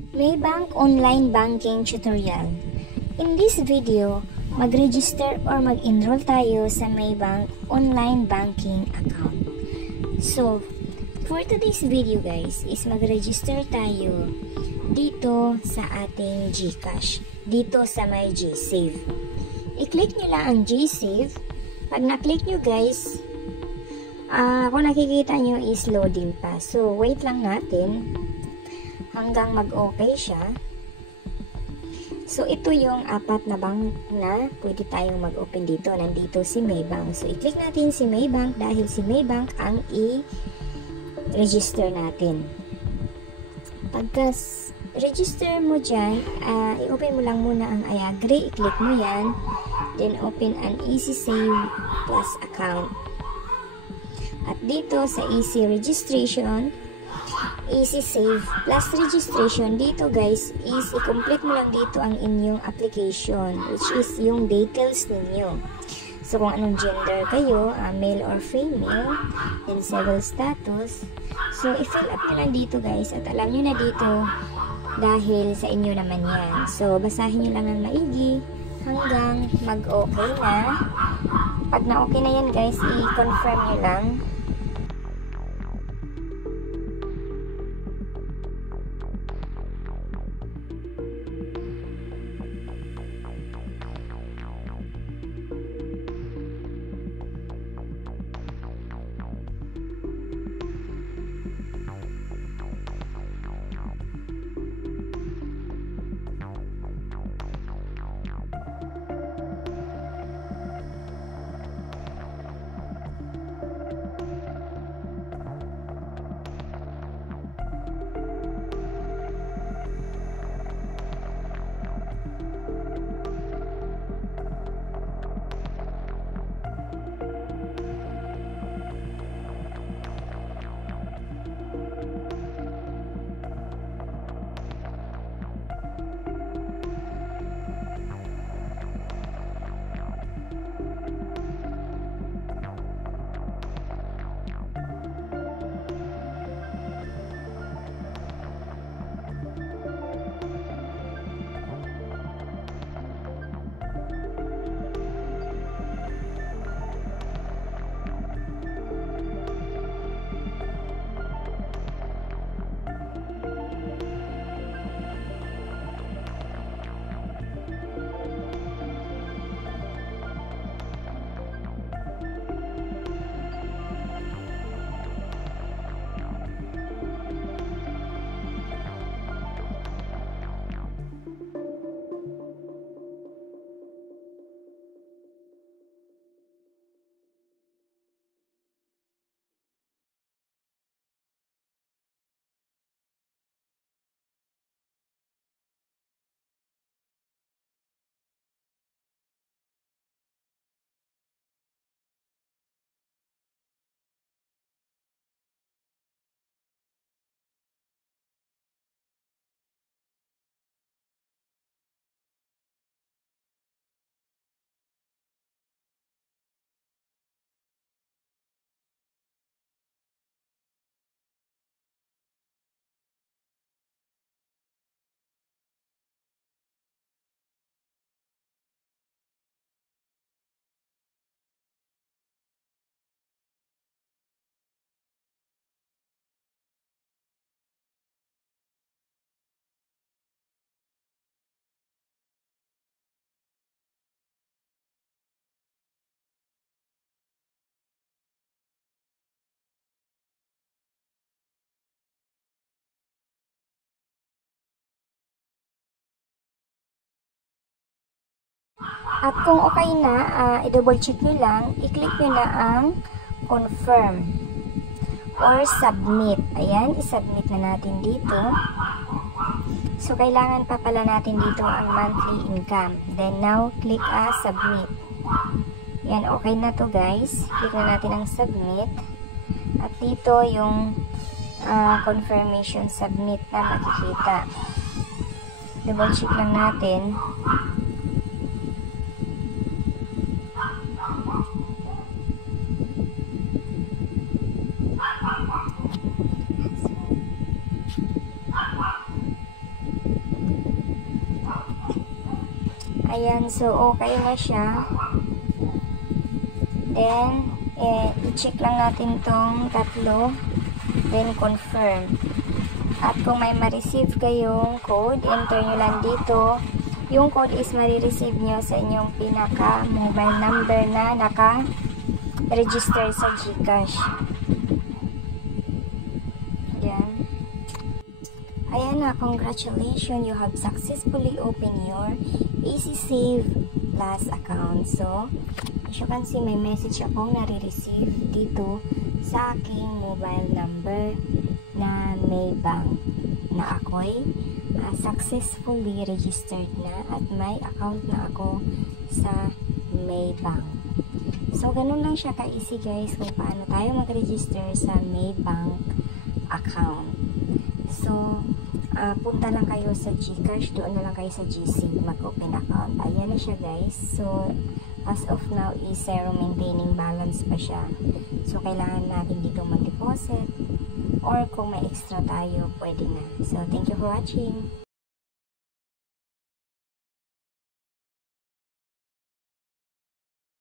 Maybank Online Banking Tutorial. In this video, mag-register or mag-enroll tayo sa Maybank Online Banking account. So, for today's video guys, is mag-register tayo dito sa ating GCash. Dito sa my GSave. I-click nyo lang ang GSave. Pag na-click nyo guys, kung nakikita nyo is loading pa. So, wait lang natin hanggang mag-okay siya. So, ito yung apat na bank na pwede tayong mag-open dito. Nandito si Maybank. So, i-click natin si Maybank dahil si Maybank ang i-register natin. Pagka-register mo dyan, i-open mo lang muna ang I agree. I-click mo yan. Then, open an Easy Save Plus account. At dito sa Easy Registration, Easy Save Plus Registration, dito guys is i-complete mo lang dito ang inyong application, which is yung details ninyo. So kung anong gender kayo, male or female, then civil status. So i-fill up nyo lang dito guys, at alam nyo na dito dahil sa inyo naman yan. So basahin nyo lang ng maigi hanggang mag-okay na. Pag na-okay na yan guys, i-confirm nyo lang. At kung okay na, i-double check nyo lang, i-click nyo na ang confirm or submit. Ayan, i-submit na natin dito. So, kailangan pa pala natin dito ang monthly income. Then, now, click submit. Ayan, okay na to guys. Click na natin ang submit. At dito yung confirmation submit na makikita. Double check lang natin. Ayan, so okay na siya. Then, i-check lang natin tong tatlo. Then, confirm. At kung may ma-receive kayong code, enter nyo lang dito. Yung code is marireceive nyo sa inyong pinaka-mobile number na naka-register sa GCash. Ayan. Ayan na, congratulations, you have successfully opened your EasySave Plus account. So, as you can see, may message akong nare-receive dito sa aking mobile number na Maybank na ako'y successfully registered na at may account na ako sa Maybank. So, ganun lang siya ka-easy guys kung paano tayo mag-register sa Maybank account. So, punta lang kayo sa GCash, doon na lang kayo sa GC mag-open account. Ayan na siya guys. So, as of now is zero maintaining balance pa siya. So, kailangan natin dito mag-deposit or kung may extra tayo, pwede na. So, thank you for watching.